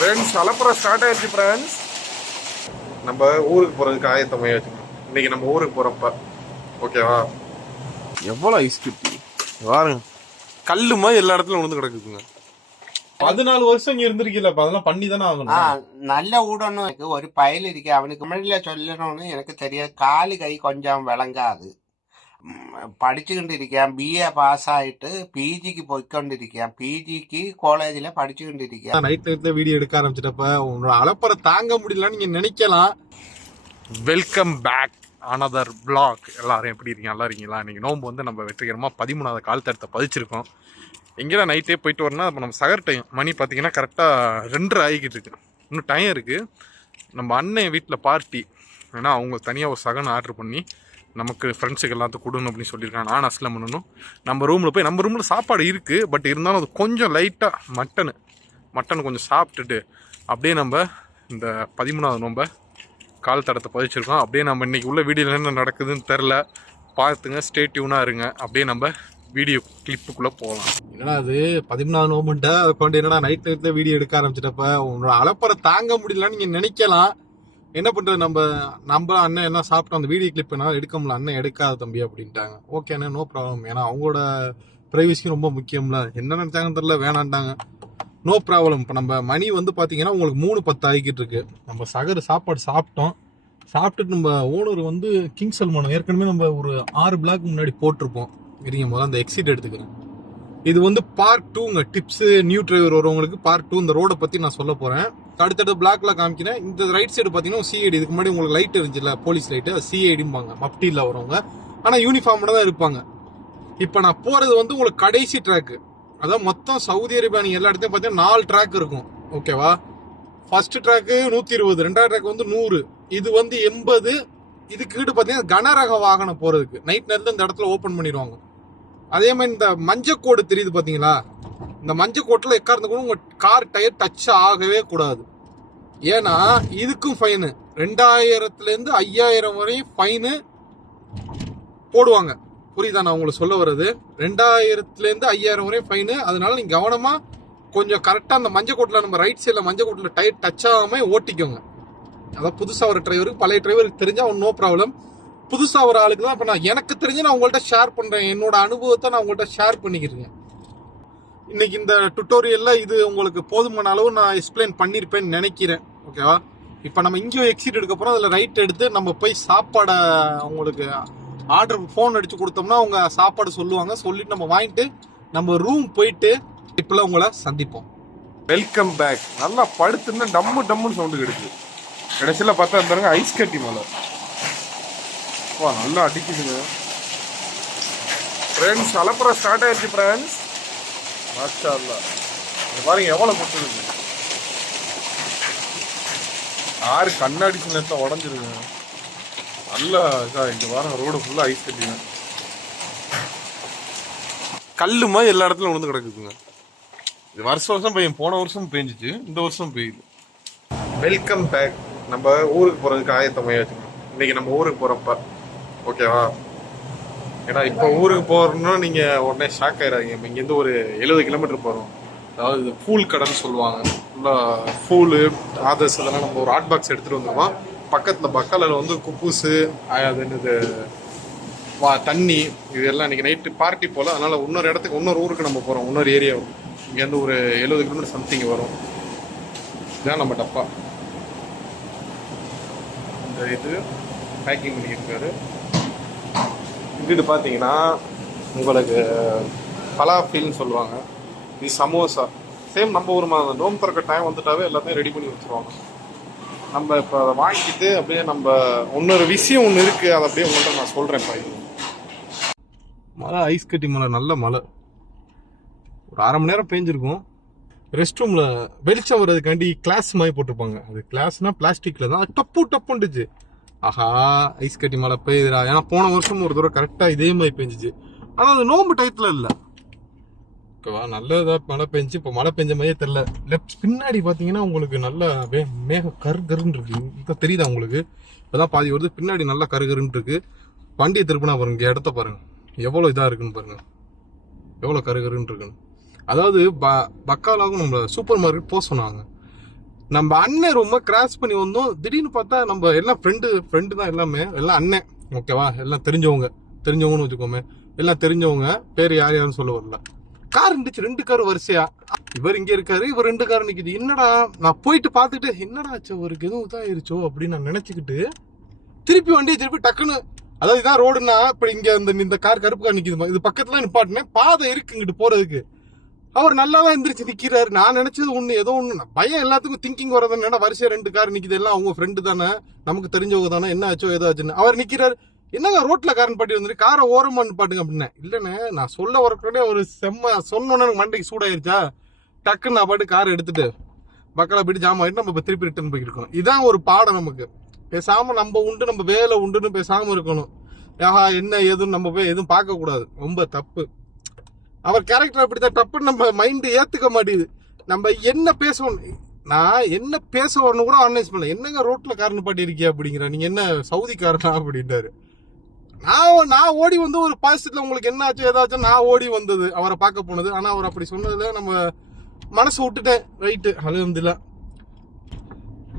Friends அலப்புறம் start ஆயிடுச்சு friends நம்ம ஊருக்கு போகிறதுக்கு ஆயத்தமாக வச்சுக்கணும். இன்னைக்கு நம்ம ஊருக்கு போகிறப்ப ஓகேவா எவ்வளோ ஐஸ் கட்டி பாருங்க. கல்லு மாதிரி எல்லா இடத்துலயும் விழுந்து கிடக்குதுங்க. பதினாலு வருஷம் இங்க இருந்திருக்கீல அதெல்லாம் பண்ணி தானே ஆ ஆகணும் நல்ல ஊடணும் எனக்கு ஒரு பயல் இருக்கு. அவனுக்கு தமிழ்ல சொல்லணும்னு எனக்கு தெரியாது. காலு கை கொஞ்சம் விளங்காது. இருக்கேன் பிஏ பாஸ் ஆயிட்டு பிஜிக்கு போய்க்கொண்டிருக்கேன் பிஜிக்கு காலேஜில் படிச்சுக்கிட்டு இருக்கேன் நைட் நைட்ல வீடியோ எடுக்க ஆரம்பிச்சிட்டப்ப உங்களோட அலப்பறை தாங்க முடியலன்னு நீங்க நினைக்கலாம் வெல்கம் பேக் அனதர் பிளாக் எல்லாரும் எப்படி இருக்கீங்க நல்லா இருக்கீங்களா இன்னைக்கு நோம்பு வந்து நம்ம வெற்றிகரமாக பதிமூணாவது கால் தரத்தை பதிச்சிருக்கோம் எங்கேயா நைட்டே போயிட்டு வரணும் அப்போ நம்ம சகர் டைம் மணி பார்த்தீங்கன்னா கரெக்டாக ரெண்டரை ஆகிக்கிட்டு இருக்கு இன்னும் டைம் இருக்குது நம்ம அண்ணன் வீட்டில் பார்ட்டி ஏன்னா அவங்க தனியாக ஒரு சகன் ஆர்டர் பண்ணி நமக்கு ஃப்ரெண்ட்ஸுக்கு எல்லாத்துக்கும் கொடுணும் அப்படின்னு சொல்லியிருக்காங்க. நான் அஸ்லம் பண்ணணும். நம்ம ரூமில் போய் நம்ம ரூமில் சாப்பாடு இருக்குது பட் இருந்தாலும் அது கொஞ்சம் லைட்டாக மட்டனு மட்டன் கொஞ்சம் சாப்பிட்டுட்டு அப்படியே நம்ம இந்த பதிமூணாவது நோம்ப கால் தடத்தை பதிச்சிருக்கோம். அப்படியே நம்ம இன்றைக்கி உள்ள வீடியோவில் என்ன நடக்குதுன்னு தெரில பார்த்துங்க ஸ்டே டியூனாக இருங்க. அப்படியே நம்ம வீடியோ கிளிப்புக்குள்ளே போகலாம். என்னடா அது பதிமூணாவது நோமெண்ட்ட அதை கொண்டு என்னடா நைட் நேரத்தில் வீடியோ எடுக்க ஆரம்பிச்சிட்டப்ப உங்களோட அலப்பறை தாங்க முடியலன்னு நீங்கள் நினைக்கலாம். என்ன பண்ணுறது நம்ம நம்ம அண்ணன் என்ன சாப்பிட்டோம் அந்த வீடியோ கிளிப் என்ன எடுக்க முடியல. அண்ணன் எடுக்காத தம்பி அப்படின்ட்டாங்க. ஓகே அண்ணன் நோ ப்ராப்ளம் ஏன்னா அவங்களோட ப்ரைவசியும் ரொம்ப முக்கியம்ல. என்ன நினைச்சாங்கன்னு தெரியல வேணான்ட்டாங்க. நோ ப்ராப்ளம் இப்போ நம்ம மணி வந்து பார்த்தீங்கன்னா உங்களுக்கு மூணு பத்து ஆகிக்கிட்டு இருக்கு. நம்ம சகர் சாப்பாடு சாப்பிட்டோம். சாப்பிட்டுட்டு நம்ம ஓனர் வந்து கிங் சல்மான் ஏற்கனவே நம்ம ஒரு ஆறு பிளாக் முன்னாடி போட்டிருப்போம். இருங்க முதல்ல அந்த எக்ஸிட் எடுத்துக்கிறேன். இது வந்து பார்ட் டூங்க டிப்ஸு நியூ டிரைவர் வரவங்களுக்கு பார்ட் டூ இந்த ரோட பற்றி நான் சொல்ல போகிறேன் அடுத்தடுத்து பிளாக்ல காமிக்கிறேன். இந்த ரைட் சைடு பாத்தீங்கன்னா சிஐடி இதுக்கு முன்னாடி உங்களுக்கு லைட் இருந்துச்சுல போலீஸ் லைட்டு சிஐடிம்பாங்க மப்டியில் வரவங்க. ஆனால் யூனிஃபார்ம்ல தான் இருப்பாங்க. இப்போ நான் போறது வந்து உங்களுக்கு கடைசி ட்ராக்கு அதான் மொத்தம் சவுதி அரேபியா நீங்கள் எல்லா இடத்தையும் பார்த்தீங்கன்னா நாலு ட்ராக் இருக்கும். ஓகேவா ஃபர்ஸ்ட் ட்ராக்கு நூற்றி இருபது ரெண்டாவது ட்ராக் வந்து நூறு. இது வந்து எண்பது. இதுக்கு பார்த்தீங்கன்னா கனரக வாகனம் போகிறதுக்கு நைட் நேரத்தில் இந்த இடத்துல ஓப்பன் பண்ணிடுவாங்க. அதே மாதிரி இந்த மஞ்சக்கோடு தெரியுது பார்த்தீங்களா? இந்த மஞ்சக்கோட்டில் எக்காரந்து கூட உங்கள் கார் டயர் டச் ஆகவே கூடாது. ஏன்னா இதுக்கும் ஃபைனு ரெண்டாயிரத்துல இருந்து ஐயாயிரம் வரையும் ஃபைனு போடுவாங்க. புரியுதா நான் உங்களுக்கு சொல்ல வர்றது? ரெண்டாயிரத்துல இருந்து ஐயாயிரம் வரையும் ஃபைனு அதனால நீங்க கவனமா கொஞ்சம் கரெக்டா அந்த மஞ்சக்கோட்டில் நம்ம ரைட் சைடில் மஞ்சக்கோட்டில் டயர் டச் ஆகாம ஓட்டிக்கோங்க. அதான் புதுசாக ஒரு டிரைவருக்கு பழைய டிரைவருக்கு தெரிஞ்சா நோ ப்ராப்ளம் புதுசாக ஒரு ஆளுக்கு தான் இப்போ நான் எனக்கு தெரிஞ்சு நான் உங்கள்கிட்ட ஷேர் பண்ணுறேன் என்னோட அனுபவத்தை நான் உங்கள்கிட்ட ஷேர் பண்ணிக்கிறேன் இன்னைக்கு இந்த டுட்டோரியலில் இது உங்களுக்கு போதுமான அளவு நான் எக்ஸ்பிளைன் பண்ணியிருப்பேன்னு நினைக்கிறேன். ஓகேவா இப்போ நம்ம இங்கேயும் எக்ஸிட் எடுக்க போகிறோம் அதில் ரைட் எடுத்து நம்ம போய் சாப்பாடை அவங்களுக்கு ஆர்டர் ஃபோன் அடித்து கொடுத்தோம்னா அவங்க சாப்பாடு சொல்லுவாங்க. சொல்லிட்டு நம்ம வாங்கிட்டு நம்ம ரூம் போயிட்டு இப்பெல்லாம் உங்களை சந்திப்போம். வெல்கம் பேக் நல்லா படுத்துன்னா டம்மு டம்முன்னு சவுண்டு கிடைக்குது. கடைசியில் பார்த்தா பாருங்க ஐஸ் கட்டி மலை. வா நல்லா அடிக்குதுங்க. ஃப்ரெண்ட்ஸ் அலப்புறம் ஸ்டார்ட் ஆயிடுச்சு ஃப்ரெண்ட்ஸ் மாஷா அல்லா பாருங்க எவ்வளோ கொட்டுதுங்க ஆறு கண்ணாடி சின்னத்தில் உடஞ்சிருங்க நல்லா இதா இந்த வாரம் ரோடு ஃபுல்லாக ஐஸ் கட்டிங்க கல் மாதிரி எல்லா இடத்துலையும் விழுந்து கிடக்குதுங்க. இது வருஷம் வருஷம் பெய்யும். போன வருஷம் பெஞ்சிச்சு. இந்த வருஷம் பெய்யுது. வெல்கம் பேக் நம்ம ஊருக்கு போகிறதுக்கு ஆயத்தமையாச்சு இன்னைக்கு நம்ம ஊருக்கு போகிறப்ப ஓகேவா ஏன்னா இப்போ ஊருக்கு போகிறோம்னா நீங்கள் உடனே ஷாக் ஆயிடாதீங்க. இப்போ இங்கேருந்து ஒரு எழுபது கிலோமீட்டர் போகிறோம் அதாவது ஃபூல் கடைன்னு சொல்லுவாங்க. ஃபுல்லாக ஃபூலு ஆதர்ஸ் இதெல்லாம் நம்ம ஒரு ஹாட் பாக்ஸ் எடுத்துகிட்டு வந்துடுவோம் பக்கத்தில் பக்காலில் வந்து குப்பூசு அது என்னது வா தண்ணி இது எல்லாம் இன்னைக்கு நைட்டு பார்ட்டி போல். அதனால் இன்னொரு இடத்துக்கு இன்னொரு ஊருக்கு நம்ம போகிறோம் இன்னொரு ஏரியா இங்கேருந்து ஒரு எழுபது கிலோமீட்டர் சம்திங் வரும். இதுதான் நம்ம டப்பா. இந்த இது பேக்கிங் பண்ணியிருக்காரு. இது பார்த்தீங்கன்னா உங்களுக்கு பலாஃபில்னு சொல்லுவாங்க. இது சமோசா. சேம் நம்ம ஒரு மாதிரி நோம் திறக்க டைம் வந்துட்டாவே எல்லாத்தையும் ரெடி பண்ணி வச்சுருவாங்க. நம்ம இப்போ அதை வாங்கிட்டு அப்படியே நம்ம இன்னொரு விஷயம் ஒன்று இருக்குது அதை அப்படியே உங்கள்கிட்ட நான் சொல்கிறேன் பாய். இது மழை ஐஸ் கட்டி மழை நல்ல மழை ஒரு அரை மணி நேரம் பேஞ்சிருக்கும். ரெஸ்ட் ரூமில் வெளிச்சம் வர்றதுக்காண்டி கிளாஸ் மாதிரி போட்டிருப்பாங்க அது கிளாஸ்னால் பிளாஸ்டிக்கில் தான். அது டப்பு டப்புண்டுச்சு ஆஹா ஐஸ் கட்டி மழை பெய்யுதுடா. ஏன்னா போன வருஷம் ஒரு தடவை கரெக்டாக இதே மாதிரி பெஞ்சிச்சு. ஆனால் அது நோம்பு டயத்தில் இல்லை. ஓகேவா? நல்லதா மழை பெஞ்சு இப்போ மழை பெஞ்ச மாதிரியே தெரில லெஃப்ட் பின்னாடி பார்த்தீங்கன்னா உங்களுக்கு நல்ல வே- மேக கருகருன்னு இருக்கு. இப்போ தெரியுதா உங்களுக்கு? இப்பதான் பாதி வருது பின்னாடி நல்லா கருகருன்னு இருக்கு. வண்டியை திருப்பினா பாருங்க இடத்த பாருங்க. எவ்வளோ இதாக இருக்குன்னு பாருங்க. எவ்வளோ கருகருன்னு இருக்குன்னு. அதாவது ப பக்காலாவும் நம்மளை சூப்பர் மார்க்கெட் போக சொன்னாங்க. நம்ம அண்ணன் ரொம்ப கிராஸ் பண்ணி வந்தோம். திடீர்னு பார்த்தா நம்ம எல்லாம் ஃப்ரெண்டு ஃப்ரெண்டு தான் எல்லாமே. எல்லாம் அண்ணன். ஓகேவா? எல்லாம் தெரிஞ்சவங்க. தெரிஞ்சவங்கன்னு வச்சுக்கோமே. எல்லாம் தெரிஞ்சவங்க. பேர் யார் யாருன்னு சொல்ல வரல. கார் இருந்துச்சு ரெண்டு கார் வரிசையா. இவர் இங்க இருக்காரு இவர் ரெண்டு கார் நிக்குது. என்னடா நான் போயிட்டு பார்த்துட்டு என்னடா ஆச்சு அவருக்கு எதுவும் இதாயிருச்சோ அப்படின்னு நான் நினைச்சுக்கிட்டு திருப்பி வண்டியை திருப்பி டக்குன்னு அதாவது இதான் ரோடுனா இப்ப இங்க இந்த இந்த கார் கருப்பு கார் நிக்குது. இது பக்கத்துல நிப்பாட்டினேன். பாதை இருக்கு இங்கிட்டு போறதுக்கு. அவர் நல்லா தான் எந்திரிச்சு நிக்கிறாரு. நான் நினைச்சது ஒண்ணு ஏதோ ஒண்ணு. பயம் எல்லாத்துக்கும் திங்கிங் வரது என்னடா வரிசையா ரெண்டு கார் நிக்குது. எல்லாம் அவங்க ஃப்ரெண்டு தானே. நமக்கு தெரிஞ்சவங்க தானே. என்ன ஆச்சோ ஏதோ ஆச்சுன்னு. அவர் நிக்கிறாரு. என்னங்க ரோட்ல காரன் பாட்டி வந்துட்டு காரை ஓரமா பாட்டுங்க அப்படின்னே. இல்லண்ணே நான் சொல்ல வரக்கூடே ஒரு செம்ம சொன்னோன்னே எனக்கு மண்டைக்கு சூடாயிருச்சா? டக்குன்னு நான் பாட்டு காரை எடுத்துட்டு பக்கத்தில் போயிட்டு ஜாம் ஆகிட்டு நம்ம இப்போ திருப்பி ரிட்டர்ன் போயிருக்கோம் இதான் ஒரு பாடம் நமக்கு. பேசாமல் நம்ம உண்டு நம்ம வேலை உண்டுன்னு பேசாமல் இருக்கணும். ஆஹா என்ன எதுன்னு நம்ம போய் எதுவும் பார்க்கக்கூடாது. ரொம்ப தப்பு. அவர் கேரக்டர் அப்படித்தான் தப்புன்னு நம்ம மைண்டு ஏற்றுக்க மாட்டேங்குது. நம்ம என்ன பேசணும்? நான் என்ன பேச வரணும் கூட ஆர்கனைஸ் பண்ணல. என்னங்க ரோட்டில் காரணம் பாட்டி இருக்கியா அப்படிங்கிற நீங்க என்ன சவுதிக்காரனா அப்படின்றாரு நான் நான் ஓடி வந்து ஒரு பாசிட்டிவ்ல உங்களுக்கு என்ன ஆச்சு ஏதாச்சும் நான் ஓடி வந்தது அவரை பார்க்க போனது. ஆனா அவர் அப்படி சொன்னதுல நம்ம மனசு விட்டுட்டேன். ரைட்டு அலமதுல்லா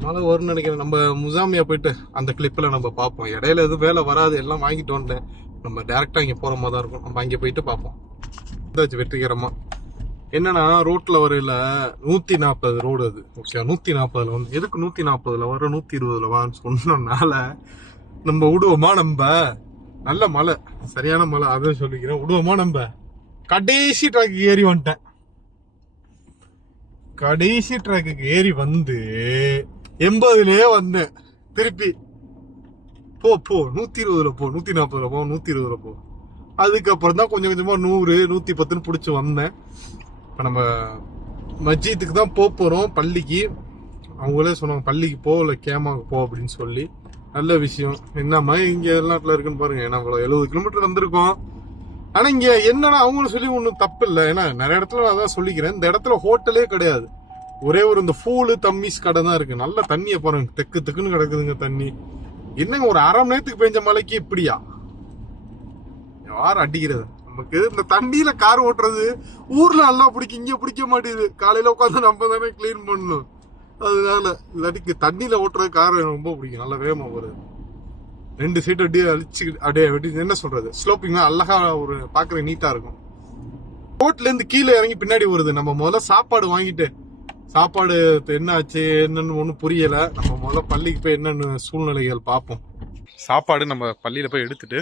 மழை வரும்னு நினைக்கிறேன். நம்ம முசாமியா போயிட்டு அந்த கிளிப்பில் நம்ம பார்ப்போம். இடையில எதுவும் வேலை வராது. எல்லாம் வாங்கிட்டு வந்துட்டேன். நம்ம டேரக்டா இங்கே போற மாதிரி தான் இருக்கும். நம்ம அங்கே போயிட்டு பார்ப்போம். எதாச்சும் வெற்றிகரமா. என்னன்னா ரோட்ல வரையில நூத்தி நாற்பது ரோடு அது. ஓகே நூத்தி நாற்பதுல வந்து எதுக்கு நூத்தி நாற்பதுல வர நூத்தி இருபதுல வான்னு சொன்னனால நம்ம விடுவோமா நம்ம? நல்ல மழை. சரியான மழை அதை சொல்லிக்கிறேன். விடுவோமா நம்ம கடைசி ட்ராக்கு ஏறி வந்துட்டேன். கடைசி ட்ராக்குக்கு ஏறி வந்து எண்பதுலயே வந்தேன். திருப்பி போ போ நூத்தி இருபதுல போ நூத்தி நாற்பதுல போ நூத்தி இருபதுல போ. அதுக்கப்புறம் தான் கொஞ்சம் கொஞ்சமா நூறு நூத்தி பத்துன்னு பிடிச்சி வந்தேன். இப்ப நம்ம மஜித்துக்கு தான் போக போறோம் பள்ளிக்கு. அவங்களே சொன்னாங்க பள்ளிக்கு போ இல்லை கேமாவுக்கு போ அப்படின்னு சொல்லி. நல்ல விஷயம். என்னம்மா இங்க வெளிநாட்டுல இருக்குன்னு பாருங்க. ஏன்னா எழுபது கிலோமீட்டர் வந்திருக்கோம். ஆனா இங்க என்னன்னா அவங்களும் சொல்லி ஒன்றும் தப்பு இல்லை ஏன்னா நிறைய இடத்துல நான் அதான் சொல்லிக்கிறேன். இந்த இடத்துல ஹோட்டலே கிடையாது. ஒரே ஒரு இந்த ஃபூலு தம்மிஸ் கடை தான் இருக்கு. நல்ல தண்ணியை பாருங்க. தெக்கு தெக்குன்னு கிடக்குதுங்க தண்ணி. என்னங்க ஒரு அரை மணி நேரத்துக்கு பெஞ்ச மழைக்கு இப்படியா? யார் அடிக்கிறது? நமக்கு இந்த தண்ணியில கார் ஓட்டுறது ஊர்ல நல்லா பிடிக்கும். இங்க பிடிக்க மாட்டேங்குது. காலையில உட்காந்து நம்ம தானே க்ளீன் பண்ணணும். அதனால இல்லாட்டிக்கு தண்ணியில ஓட்டுறது கார் எனக்கு ரொம்ப பிடிக்கும். நல்லா வேகமா வருது ரெண்டு சீட்டு அப்படியே அழிச்சு அப்படியே வெட்டி என்ன சொல்றது? ஸ்லோப்பிங் அழகா ஒரு பாக்குற நீட்டா இருக்கும். ரோட்ல இருந்து கீழே இறங்கி பின்னாடி வருது நம்ம முதல்ல சாப்பாடு வாங்கிட்டு சாப்பாடு என்ன ஆச்சு என்னன்னு ஒன்றும் புரியல. நம்ம முதல்ல பள்ளிக்கு போய் என்னென்ன சூழ்நிலைகள் பார்ப்போம். சாப்பாடு நம்ம பள்ளியில் போய் எடுத்துட்டு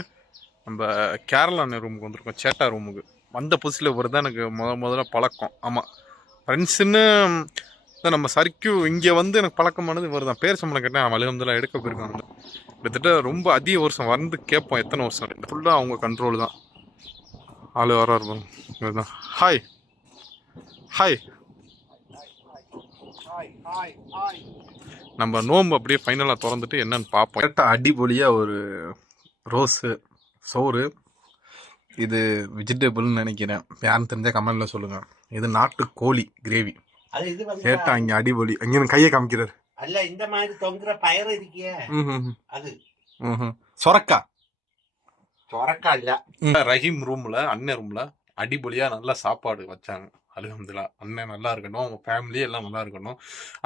நம்ம கேரளா ரூமுக்கு வந்திருக்கோம். சேட்டா ரூமுக்கு வந்த புதுசில் ஒரு தான் எனக்கு முத முதல்ல பழக்கம். ஆமாம் ஃப்ரெண்ட்ஸுன்னு தான் நம்ம சர்க்கியூ இங்கே வந்து எனக்கு பழக்கமானது இவர் தான் பேர் சம்பளம் கேட்டேன் அவன் அலுவலகத்தில் எடுக்க போயிருக்காங்க கிட்டத்தட்ட ரொம்ப அதிக வருஷம் வந்து கேட்போம் எத்தனை வருஷம்? ஃபுல்லாக அவங்க கண்ட்ரோல் தான். ஆள் வர இருப்பாங்க இவர் தான் ஹாய் ஹாய் நம்ம நோம்பு அப்படியே ஃபைனலாக திறந்துட்டு என்னன்னு பார்ப்போம். கரெக்டாக அடிபொலியாக ஒரு ரோஸு சோறு. இது வெஜிடபிள்னு நினைக்கிறேன். யாருன்னு தெரிஞ்சால் கமெண்டில் சொல்லுங்கள் இது நாட்டு கோழி கிரேவி அது இது வந்து கேட்டா இங்க அடிபொலி. அங்க கையை காமிக்கிறாரு. அல்ல இந்த மாதிரி தொங்குற பயறு இருக்கியே. அது. சொரக்கா. சொரக்கா இல்ல. ரஹீம் ரூம்ல அண்ணன் ரூம்ல அடிபொலியா நல்லா சாப்பாடு வச்சாங்க. அலுவலா அண்ணன் நல்லா இருக்கணும். அவங்க ஃபேமிலி எல்லாம் நல்லா இருக்கணும்.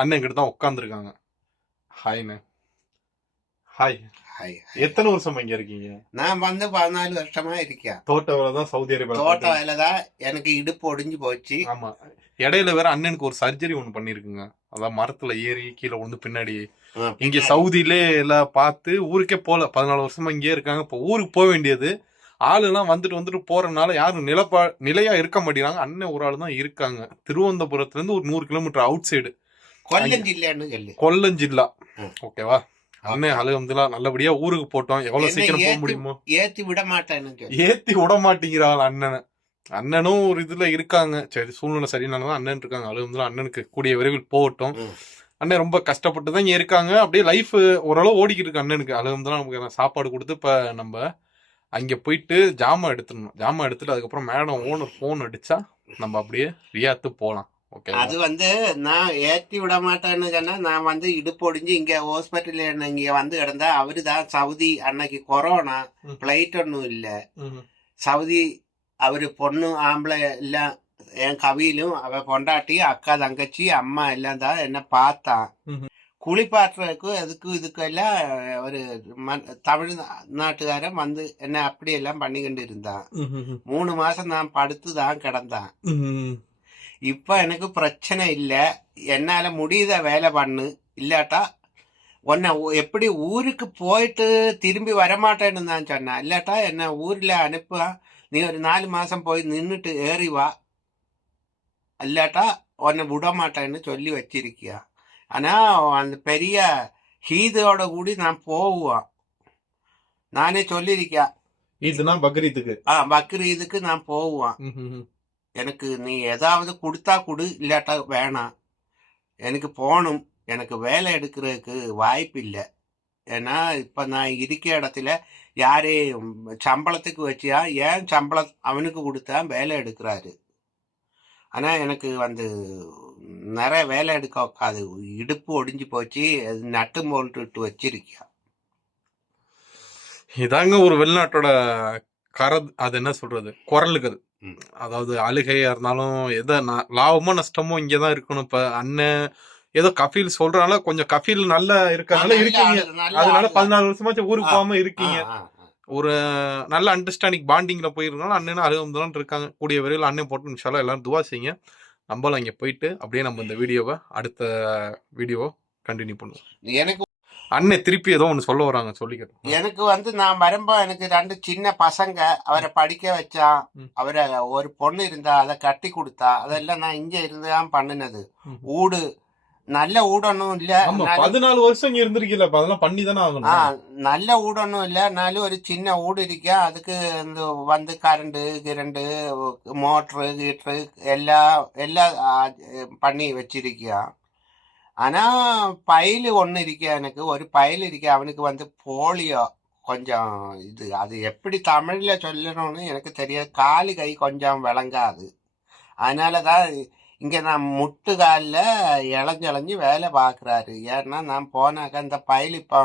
அண்ணன் கிட்ட தான் உட்காந்துருக்காங்க ஹாய்ண்ணே ஹாய் ஹாய். எத்தனை வருஷமா இங்க இருக்கீங்க? நான் வந்து பதினாலு வருஷமா இருக்கேன். தோட்ட தான் சவுதி அரேபியா தோட்ட வேலை தான் எனக்கு இடுப்பு ஒடிஞ்சு போச்சு. ஆமா. இடையில வேற அண்ணனுக்கு ஒரு சர்ஜரி ஒண்ணு பண்ணிருக்குங்க. அதான் மரத்துல ஏறி கீழே விழுந்து பின்னாடி. இங்க சவுதியிலே எல்லாம் பார்த்து ஊருக்கே போல. பதினாலு வருஷமா இங்கேயே இருக்காங்க. இப்போ ஊருக்கு போக வேண்டியது. ஆளு எல்லாம் வந்துட்டு வந்துட்டு போறதுனால யாரும் நிலப்பா நிலையா இருக்க மாட்டேங்கிறாங்க. அண்ணன் ஒரு ஆள் தான் இருக்காங்க. திருவனந்தபுரத்துல இருந்து ஒரு நூறு கிலோமீட்டர் அவுட் சைடு கொல்லம் ஜில்லைன்னு சொல்லு. கொல்லம் ஜில்லா ம். ஓகேவா அண்ணன் அலுவலா நல்லபடியா ஊருக்கு போட்டோம். எவ்வளவு சீக்கிரம் போக முடியுமோ? ஏத்தி விட மாட்டேன்னு சொல்லு ஏத்தி விட மாட்டேங்கிறாள் அண்ணனை. அண்ணனும் ஒரு இதுல இருக்காங்க. சரி சூழ்நிலை சரியினாலதான் அண்ணன் இருக்காங்க. அலுவலா அண்ணனுக்கு கூடிய விரைவில் போகட்டும். அண்ணன் ரொம்ப கஷ்டப்பட்டு தான் இங்க இருக்காங்க. அப்படியே லைஃப் ஓரளவு ஓடிக்கிட்டு இருக்கு அண்ணனுக்கு. அலுவலா நமக்கு சாப்பாடு கொடுத்து இப்ப நம்ம அங்க போயிட்டு ஜாமான் எடுத்துடணும். ஜாமான் எடுத்துட்டு அதுக்கப்புறம் மேடம் ஓனர் போன் அடிச்சா நம்ம அப்படியே ரியாத்து போலாம். ஓகே அது வந்து நான் ஏத்தி விட மாட்டேன்னு சொன்னா நான் வந்து இடுப்பு ஒடிஞ்சு இங்க ஹாஸ்பிட்டல் இங்க வந்து கிடந்தா அவரு தான் சவுதி அன்னைக்கு கொரோனா. பிளைட் ஒன்றும் இல்ல சவுதி அவரு பொண்ணு ஆம்பளை எல்லாம் என் கவியிலும் அவ பொண்டாட்டி அக்கா தங்கச்சி அம்மா எல்லாம் தான் என்ன பார்த்தான் ம்ஹும். குளிப்பாட்டுறதுக்கு அதுக்கு இதுக்கெல்லாம் ஒரு தமிழ்நாட்டுக்காரன் வந்து என்ன அப்படியெல்லாம் பண்ணிக்கிட்டு இருந்தான். மூணு மாசம் நான் படுத்து தான் கிடந்தான். இப்ப எனக்கு பிரச்சனை இல்ல. என்னால முடியுத வேலை பண்ணு. இல்லாட்டா உன்னை எப்படி ஊருக்கு போயிட்டு திரும்பி வரமாட்டேன்னு தான் சொன்னேன் இல்லாட்டா என்ன ஊர்ல அனுப்ப. நீ ஒரு நாலு மாசம் போய் நின்னுட்டு ஏறி வா. இல்லாட்டா உன்னை விட மாட்டேன்னு சொல்லி வச்சிருக்கியா. ஆனா அந்த பெரிய ஹீதோட கூடி நான் போவோம் நானே சொல்லியிருக்கேன் இதுனா பக்ரீத்துக்கு. ஆ பக்ரீதுக்கு நான் போவேன். எனக்கு நீ ஏதாவது கொடுத்தா கொடு இல்லாட்டா வேணாம் எனக்கு போகணும் எனக்கு வேலை எடுக்கிறதுக்கு வாய்ப்பு இல்லை. ஏன்னா இப்போ நான் இருக்க இடத்துல யாரையும் சம்பளத்துக்கு வச்சியா? ஏன் சம்பளம் அவனுக்கு கொடுத்தா வேலை எடுக்கிறாரு? ஆனால் எனக்கு வந்து நிறைய வேலை எடுக்க அது இடுப்பு ஒடிஞ்சு போச்சு. அது நட்டு மோல்ட்டு வச்சிருக்கியா? இதாங்க ஒரு வெளிநாட்டோட கர அது என்ன சொல்றது? குரலுக்கு அது. அதாவது அழுகையா இருந்தாலும் எதை லாபமோ நஷ்டமோ இங்கதான் இருக்கணும். இப்ப அண்ணன் ஏதோ கஃபீல் சொல்றதுனால கொஞ்சம் கஃபீல் நல்லா இருக்கறனால இருக்கீங்க. அதனால பதினாலு வருஷமாச்சும் ஊருக்கு. போகாம இருக்கீங்க. ஒரு நல்ல அண்டர்ஸ்டாண்டிங் பாண்டிங்ல போயிருந்தாலும் அண்ணன் அழுகம்தான் இருக்காங்க. கூடிய விரைவில் அண்ணன் போட்டு நிமிஷம் எல்லாரும் துவா செய்யுங்க. நம்மளும் அங்கே போயிட்டு அப்படியே நம்ம இந்த வீடியோவை அடுத்த வீடியோவை கண்டினியூ பண்ணுவோம். எனக்கு அண்ணன் திருப்பி ஏதோ ஒன்று சொல்ல வராங்க சொல்லிக்கிறோம் எனக்கு வந்து நான் வரும்போ எனக்கு ரெண்டு சின்ன பசங்க அவரை படிக்க வச்சான். அவரை ஒரு பொண்ணு இருந்தா அதை கட்டி கொடுத்தா அதெல்லாம் நான் இங்க இருந்து தான் பண்ணினது. ஊடு நல்ல ஊடொன்னும் இல்ல பதினாலு வருஷம் இங்க இருந்திருக்கீல்ல அப்ப அதெல்லாம் பண்ணி தானே ஆகணும். நல்ல ஊடொன்னும் இல்ல நாலும் ஒரு சின்ன ஊடு இருக்கா அதுக்கு இந்த வந்து கரண்ட் கிரண்டு மோட்ரு கீட்ரு எல்லாம் ஆ, பண்ணி வச்சிருக்கியா. ஆனா பயில் ஒன்று இருக்க எனக்கு. ஒரு பயில் இருக்க அவனுக்கு வந்து போலியோ கொஞ்சம் இது. அது எப்படி தமிழில் சொல்லணும்னு எனக்கு தெரியாது. காலு கை கொஞ்சம் விளங்காது. அதனாலதான் இங்கே நான் முட்டு காலில் இளைஞ்சு வேலை பார்க்குறாரு ஏன்னா நான் போனாக்க இந்த பயில் இப்போ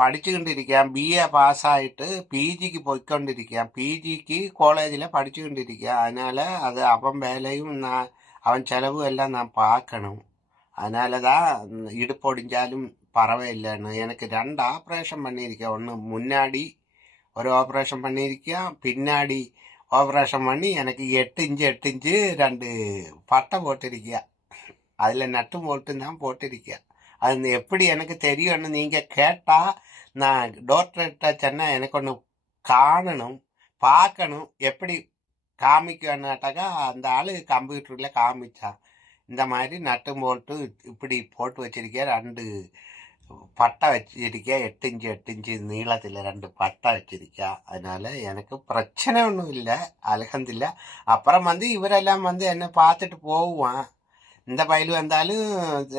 படிச்சுக்கிட்டு இருக்கேன். பிஏ பாஸ் ஆகிட்டு பிஜிக்கு போய்க்கொண்டிருக்கேன். பிஜிக்கு காலேஜில் படிச்சுக்கிட்டு இருக்கேன். அதனால் அது அவன் வேலையும் நான் அவன் செலவு எல்லாம் நான் பார்க்கணும் அதனால தான் இடுப்பு ஒடிஞ்சாலும் பரவாயில்லைன்னு எனக்கு ரெண்டு ஆப்ரேஷன் பண்ணியிருக்கேன் ஒன்று முன்னாடி ஒரு ஆப்ரேஷன் பண்ணியிருக்கேன் பின்னாடி ஆப்ரேஷன் பண்ணி எனக்கு எட்டு இஞ்சு எட்டு இஞ்சு ரெண்டு பட்டை போட்டிருக்கேன் அதில் நட்டு போட்டு தான் போட்டிருக்கேன் அது எப்படி எனக்கு தெரியும்னு நீங்கள் கேட்டால் நான் டாக்டர்கிட்ட சொன்னால் எனக்கு ஒன்று காணணும் பார்க்கணும் எப்படி காமிக்கணுட்டாக்கா அந்த ஆள் கம்ப்யூட்டரில் காமிச்சான் இந்த மாதிரி நட்டு போட்டு இப்படி போட்டு வச்சிருக்கேன் ரெண்டு பட்டை வச்சிருக்கேன் எட்டு இன்ச்சு எட்டு இன்ச்சு நீளத்தில் ரெண்டு பட்டை வச்சிருக்கா அதனால் எனக்கு பிரச்சனை ஒன்றும் இல்லை அலகந்தில்ல. அப்புறம் வந்து இவரெல்லாம் வந்து என்னை பார்த்துட்டு போவான் இந்த பயில் வந்தாலும்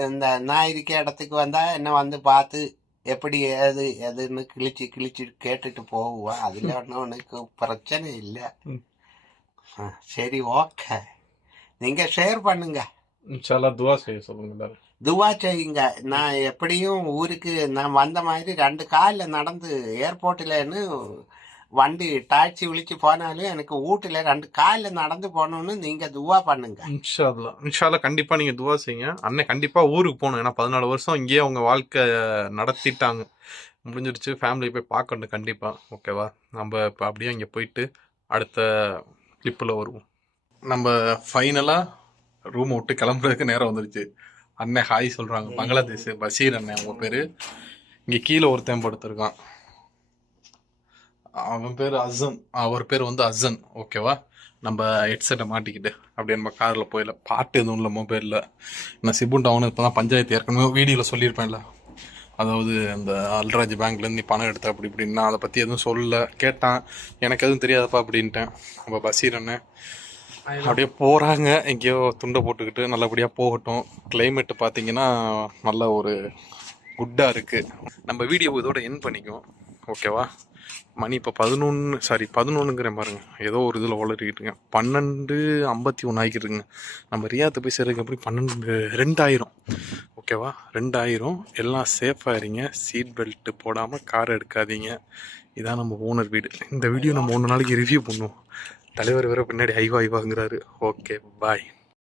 இந்த நான் இருக்க இடத்துக்கு வந்தால் என்னை வந்து பார்த்து எப்படி எது எதுன்னு கிழிச்சு கிழிச்சு கேட்டுட்டு போவான் அதில் ஒன்றும் உனக்கு பிரச்சனை இல்லை. சரி ஓகே. நீங்கள் ஷேர் பண்ணுங்க. இன்ஷால்லா துவா செய்ய சொல்லுங்க துவா செய்யுங்க. நான் எப்படியும் ஊருக்கு நான் வந்த மாதிரி ரெண்டு காலில் நடந்து ஏர்போர்ட்டில்னு வண்டி டாக்ஸி விழிச்சு போனாலும் எனக்கு வீட்டில் ரெண்டு காலில் நடந்து போகணுன்னு நீங்கள் துவா பண்ணுங்க. இன்ஷால்லா இன்ஷால்லா கண்டிப்பா நீங்க துவா செய்யுங்க. அண்ணன் கண்டிப்பா ஊருக்கு போகணும். ஏன்னா பதினாலு வருஷம் இங்கேயே அவங்க வாழ்க்கை நடத்திட்டாங்க. முடிஞ்சிருச்சு. ஃபேமிலி போய் பார்க்கணும் கண்டிப்பா. ஓகேவா நம்ம இப்போ அப்படியே அங்கே போயிட்டு அடுத்த கிளிப்பில் வருவோம். நம்ம ஃபைனலாக ரூம் விட்டு கிளம்புறதுக்கு நேரம் வந்துருச்சு. அண்ணன் ஹாய் சொல்கிறாங்க பங்களாதேஷ் பஷீர் அண்ணன் அவங்க பேர். இங்கே கீழே ஒருத்தன் படுத்திருக்கான். அவன் பேர் அசன். அவர் பேர் வந்து அசன். ஓகேவா நம்ம ஹெட்செட்டை மாட்டிக்கிட்டு அப்படியே நம்ம காரில் போயிடல பாட்டு எதுவும் இல்லை மொபைலில் நான் சிபுன் டவுன் இப்போ தான் பஞ்சாயத்து ஏற்கனவே வீடியோவில் சொல்லியிருப்பேன்ல. அதாவது அந்த அல்ராஜ் பேங்க்லேருந்து நீ பணம் எடுத்த அப்படி இப்படின்னா அதை பற்றி எதுவும் சொல்லல. கேட்டான் எனக்கு எதுவும் தெரியாதப்பா அப்படின்ட்டேன். நம்ம பஷீர் அண்ணன் அப்படியே போகிறாங்க எங்கேயோ துண்டை போட்டுக்கிட்டு நல்லபடியாக போகட்டும். கிளைமேட்டு பார்த்தீங்கன்னா நல்ல ஒரு குட்டாக இருக்குது நம்ம வீடியோ இதோட என் பண்ணிக்குவோம். ஓகேவா மணி இப்போ பதினொன்று சாரி பதினொன்றுங்கிறேன் பாருங்க. ஏதோ ஒரு இதில் வளர்க்கிட்டுங்க பன்னெண்டு ஐம்பத்தி ஒன்று ஆகிக்கிட்டுருங்க நம்ம ரியாத்தை போய் சேர்றதுக்கு எப்படி பன்னெண்டு ரெண்டாயிரம்? ஓகேவா? ரெண்டாயிரம். எல்லாம் சேஃபாக இருங்க. சீட் பெல்ட்டு போடாமல் கார் எடுக்காதீங்க. இதான் நம்ம ஓனர் வீடு. இந்த வீடியோ நம்ம ஒன்று நாளைக்கு ரிவ்யூ பண்ணுவோம். தலைவர் வேறு பின்னாடி ஐவா ஐவாங்கிறாரு ஓகே பாய்